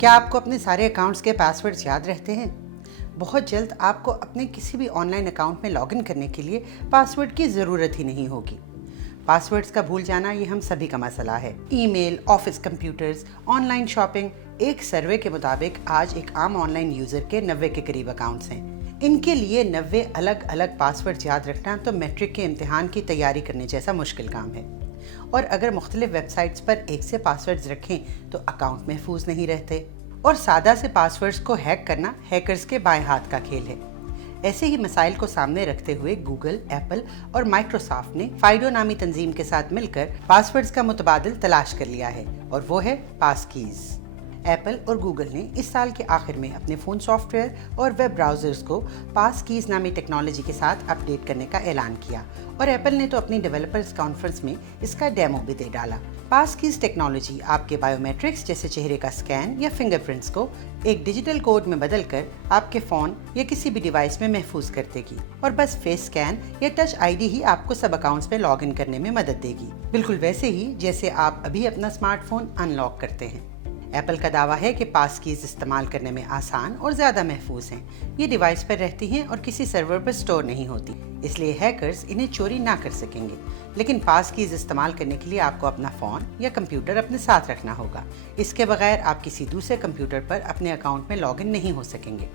क्या आपको अपने सारे अकाउंट्स के पासवर्ड्स याद रहते हैं? बहुत जल्द आपको अपने किसी भी ऑनलाइन अकाउंट में लॉगिन करने के लिए पासवर्ड की ज़रूरत ही नहीं होगी। पासवर्ड्स का भूल जाना ये हम सभी का मसला है। Email, office computers, online shopping, एक सर्वे के मुताबिक आज एक आम ऑनलाइन यूज़र के 90 के करीब अकाउंट्स हैं। इनके लिए 90 अलग अलग पासवर्ड्स याद रखना तो मैट्रिक के इम्तिहान की तैयारी करने जैसा मुश्किल काम है। और अगर मुख्तलिफ वेबसाइट्स पर एक से पासवर्ड्स रखें तो अकाउंट महफूज नहीं रहते। और सादा से पासवर्ड्स को हैक करना हैकर्स के बाएं हाथ का खेल है। ऐसे ही मसाइल को सामने रखते हुए गूगल, एप्पल और माइक्रोसॉफ्ट ने फाइडो नामी तंजीम के साथ मिलकर पासवर्ड्स का मुतबादिल तलाश कर लिया है और वो है पास कीज़। एप्पल और गूगल ने इस साल के आखिर में अपने फ़ोन सॉफ्टवेयर और वेब ब्राउज़र्स को पास कीज़ नामी टेक्नोलॉजी के साथ अपडेट करने का ऐलान किया और एप्पल ने तो अपनी डेवलपर्स कॉन्फ्रेंस में इसका डेमो भी दे डाला। पास कीज़ टेक्नोलॉजी आपके बायोमेट्रिक्स जैसे चेहरे का स्कैन या फिंगरप्रिंट्स को एक डिजिटल कोड में बदलकर आपके फ़ोन या किसी भी डिवाइस में महफूज कर देगी और बस फेस स्कैन या टच आईडी ही आपको सब अकाउंट्स में लॉग इन करने में मदद देगी, बिल्कुल वैसे ही जैसे आप अभी अपना स्मार्टफोन अनलॉक करते हैं। एप्पल का दावा है कि पास कीज़ इस्तेमाल करने में आसान और ज़्यादा महफूज हैं। ये डिवाइस पर रहती हैं और किसी सर्वर पर स्टोर नहीं होती, इसलिए हैकर्स इन्हें चोरी ना कर सकेंगे। लेकिन पास कीज़ इस्तेमाल करने के लिए आपको अपना फ़ोन या कंप्यूटर अपने साथ रखना होगा। इसके बगैर आप किसी दूसरे कंप्यूटर पर अपने अकाउंट में लॉगिन नहीं हो सकेंगे।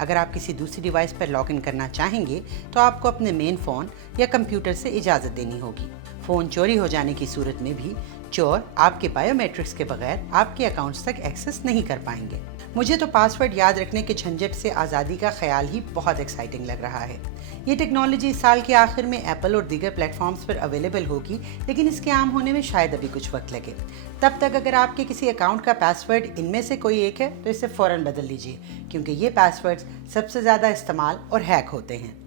अगर आप किसी दूसरी डिवाइस पर लॉगिन करना चाहेंगे तो आपको अपने मेन फ़ोन या कंप्यूटर से इजाज़त देनी होगी। फ़ोन चोरी हो जाने की सूरत में भी चोर आपके बायोमेट्रिक्स के बगैर आपके अकाउंट्स तक एक्सेस नहीं कर पाएंगे। मुझे तो पासवर्ड याद रखने के झंझट से आज़ादी का ख्याल ही बहुत एक्साइटिंग लग रहा है। ये टेक्नोलॉजी इस साल के आखिर में एप्पल और दीगर प्लेटफॉर्म्स पर अवेलेबल होगी, लेकिन इसके आम होने में शायद अभी कुछ वक्त लगे। तब तक अगर आपके किसी अकाउंट का पासवर्ड इनमें से कोई एक है तो इसे फ़ौरन बदल लीजिए, क्योंकि ये पासवर्ड्स सबसे ज़्यादा इस्तेमाल और हैक होते हैं।